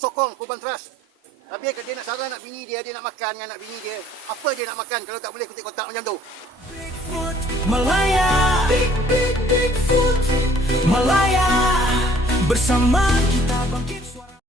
sokong, aku bantras. Tapi kalau dia nak sarang nak bini dia nak makan dengan anak bini dia, apa dia nak makan kalau tak boleh kutip kotak macam tu? Bigfoot Malaya, Bigfoot Malaya, bersama kita bangkit suara.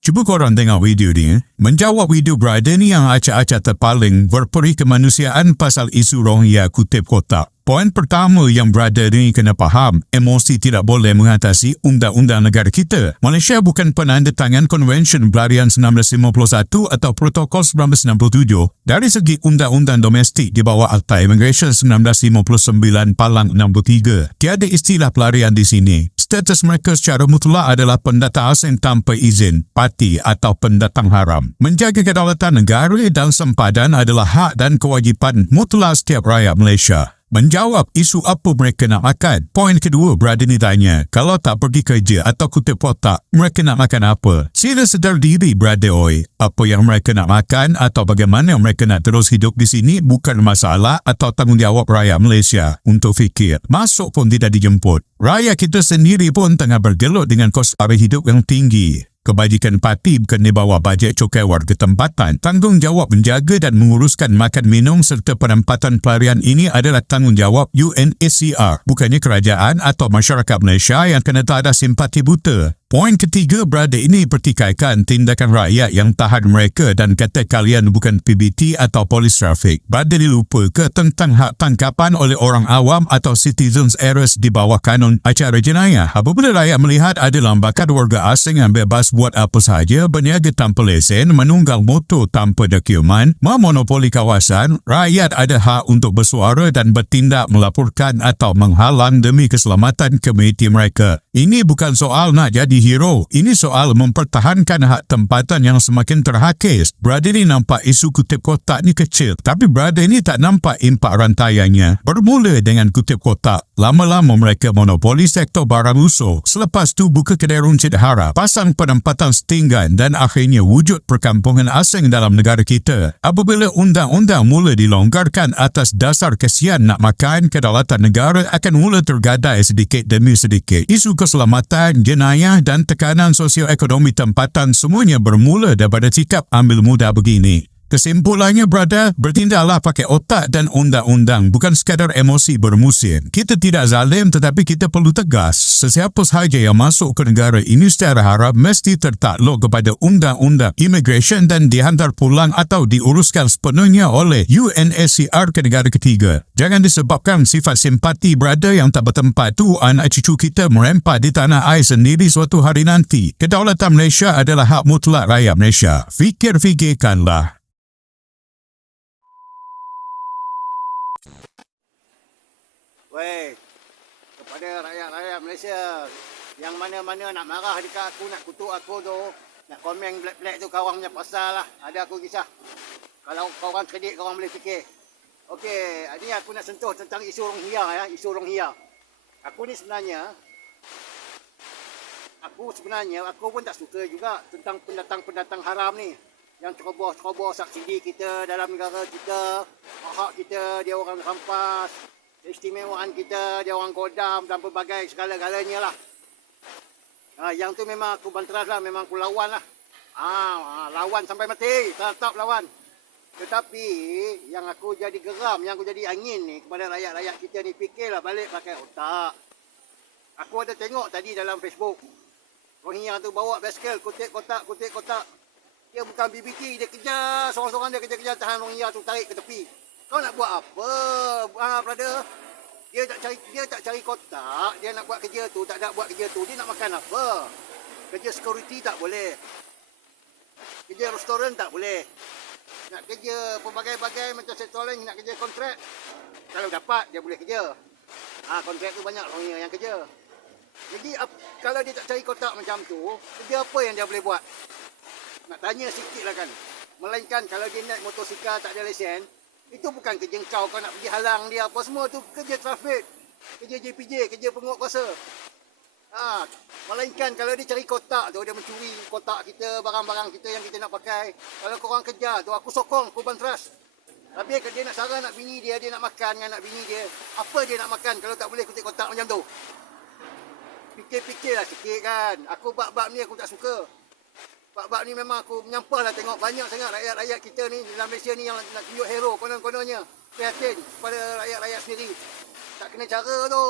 Cuba korang tengok video ni. Menjawab video berada ni yang acak-acak terpaling berperi kemanusiaan pasal isu Rohingya kutip kotak. Poin pertama yang berada ni kena faham, emosi tidak boleh mengatasi undang-undang negara kita. Malaysia bukan penandatangan Konvensyen Pelarian 1951 atau Protokol 1967. Dari segi undang-undang domestik di bawah Akta Immigration 1959 Palang 63, tiada istilah pelarian di sini. Status mereka secara mutlak adalah pendatang asing tanpa izin, parti atau pendatang haram. Menjaga kedaulatan negara dan sempadan adalah hak dan kewajipan mutlak setiap rakyat Malaysia. Menjawab isu apa mereka nak makan. Poin kedua berada ni tanya, kalau tak pergi kerja atau kutip kotak, mereka nak makan apa? Sila sedar diri berada oi. Apa yang mereka nak makan atau bagaimana mereka nak terus hidup di sini bukan masalah atau tanggungjawab rakyat Malaysia untuk fikir. Masuk pun tidak dijemput. Rakyat kita sendiri pun tengah bergelut dengan kos tarikh hidup yang tinggi. Kebajikan parti bukan di bawah bajet cukai warga tempatan. Tanggungjawab menjaga dan menguruskan makan minum serta penempatan pelarian ini adalah tanggungjawab UNHCR, bukannya kerajaan atau masyarakat Malaysia yang kena tak ada simpati buta. Poin ketiga berada ini pertikaikan tindakan rakyat yang tahan mereka dan kata kalian bukan PBT atau polis trafik. Berada dilupa ke tentang hak tangkapan oleh orang awam atau citizens arrest di bawah kanun acara jenayah. Apabila rakyat melihat ada lambakan warga asing yang bebas buat apa sahaja, berniaga tanpa lesen, menunggang motor tanpa dokumen, memonopoli kawasan, rakyat ada hak untuk bersuara dan bertindak melaporkan atau menghalang demi keselamatan komuniti mereka. Ini bukan soal nak jadi hero. Ini soal mempertahankan hak tempatan yang semakin terhakis. Berada ni nampak isu kutip kotak ni kecil, tapi berada ni tak nampak impak rantaiannya. Bermula dengan kutip kotak. Lama-lama mereka monopoli sektor barang usul. Selepas tu buka kedai runcit harap, pasang penempatan setinggan dan akhirnya wujud perkampungan asing dalam negara kita. Apabila undang-undang mula dilonggarkan atas dasar kesian nak makan, kedaulatan negara akan mula tergadai sedikit demi sedikit. Isu keselamatan, jenayah dan tekanan sosioekonomi tempatan semuanya bermula daripada sikap ambil mudah begini. Kesimpulannya berada, bertindaklah pakai otak dan undang-undang, bukan sekadar emosi bermusim. Kita tidak zalim tetapi kita perlu tegas. Sesiapa sahaja yang masuk ke negara ini secara harap mesti tertakluk kepada undang-undang immigration dan dihantar pulang atau diuruskan sepenuhnya oleh UNHCR ke negara ketiga. Jangan disebabkan sifat simpati berada yang tak bertempat tu anak cucu kita merempat di tanah air sendiri suatu hari nanti. Kedaulatan Malaysia adalah hak mutlak rakyat Malaysia. Fikir-fikirkanlah. Weh, kepada rakyat-rakyat Malaysia yang mana-mana nak marah dekat aku, nak kutuk aku tu, nak komen black-black tu korang punya pasal lah. Ada aku kisah. Kalau korang kredit, korang boleh fikir. Okey, ini aku nak sentuh tentang isu Rohingya ya, isu Rohingya. Aku ni sebenarnya aku pun tak suka juga tentang pendatang-pendatang haram ni yang ceroboh-ceroboh subsidi kita dalam negara kita, hak kita dia orang rampas, keistimewaan kita dia orang godam dan berbagai segala-galanya lah. Yang tu memang aku bantras lah, memang aku lawan lah. Lawan sampai mati, tetap lawan. Tetapi yang aku jadi geram, yang aku jadi angin ni kepada rakyat-rakyat kita ni, fikirlah balik pakai otak. Aku ada tengok tadi dalam Facebook, Rohingya tu bawa baskel, kutip kotak. Dia bukan BBT, dia kejar, seorang-seorang dia kejar-kejar tahan Rohingya tu, tarik ke tepi. Kau nak buat apa, brother? Dia tak cari kotak, dia nak buat kerja tu, tak nak buat kerja tu, dia nak makan apa? Kerja security tak boleh. Kerja restoran tak boleh. Nak kerja pelbagai-bagai macam sektor lain, nak kerja kontrak. Kalau dapat, dia boleh kerja. Kontrak tu banyak Rohingya yang kerja. Jadi, kalau dia tak cari kotak macam tu, kerja apa yang dia boleh buat? Nak tanya sikit lah kan. Melainkan kalau dia naik motosikal tak ada lesen, itu bukan kerja kau nak pergi halang dia apa semua, tu kerja trafik, kerja JPJ, kerja penguat kuasa. Melainkan kalau dia cari kotak tu, dia mencuri kotak kita, barang-barang kita yang kita nak pakai. Kalau korang kejar tu, aku sokong, aku bantras. Tapi kalau dia nak sarang nak bini dia nak makan dengan anak bini dia, apa dia nak makan kalau tak boleh kutip kotak macam tu? Fikir-fikirlah sikit kan. Aku bab-bab ni aku tak suka. Bab-bab ni memang aku menyampah lah tengok banyak sangat rakyat-rakyat kita ni dalam Malaysia ni yang nak tunjuk hero konon-kononnya. Prihatin kepada rakyat-rakyat sendiri. Tak kena cara tu.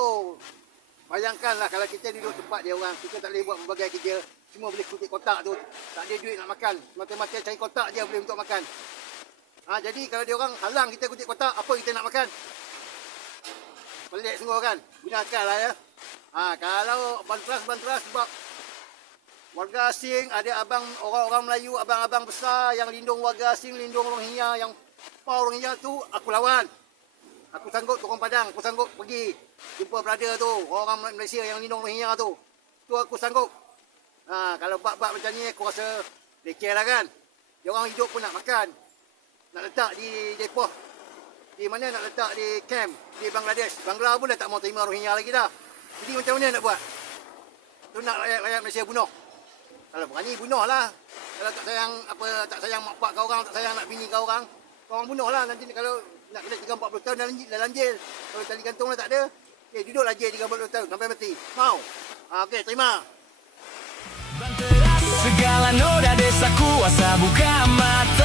Bayangkanlah kalau kita duduk tempat dia orang, kita tak boleh buat berbagai kerja. Cuma boleh kutip kotak tu. Tak ada duit nak makan. Mata-mata cari kotak je boleh untuk makan. Jadi kalau dia orang halang kita kutip kotak, apa kita nak makan? Pelik sungguh kan? Gunakanlah ya. Kalau bantras-bantras sebab warga asing, ada orang-orang Melayu, abang-abang besar yang lindung warga asing, lindung Rohingya, yang pau Rohingya tu, aku lawan. Aku sanggup turun padang, aku sanggup pergi jumpa brother tu, orang Malaysia yang lindung Rohingya tu. Tu aku sanggup. Kalau bab-bab macam ni, aku rasa leceh lah kan. Dia orang hidup pun nak makan. Nak letak di depoh. Di mana nak letak di camp, di Bangladesh. Bangla pun dah tak mau terima Rohingya lagi dah. Jadi macam mana nak buat? Tu nak rakyat Malaysia bunuh. Kalau berani bunuh lah. Kalau tak sayang mak pak kau orang, tak sayang nak bini kau orang bunuh lah. Nanti kalau nak kena 3-40 tahun dalam jail. Kalau tali gantung lah tak ada. Duduklah jail 30 tahun sampai mati. Mau? Okey, terima. Segala noda desa kuasa buka mata.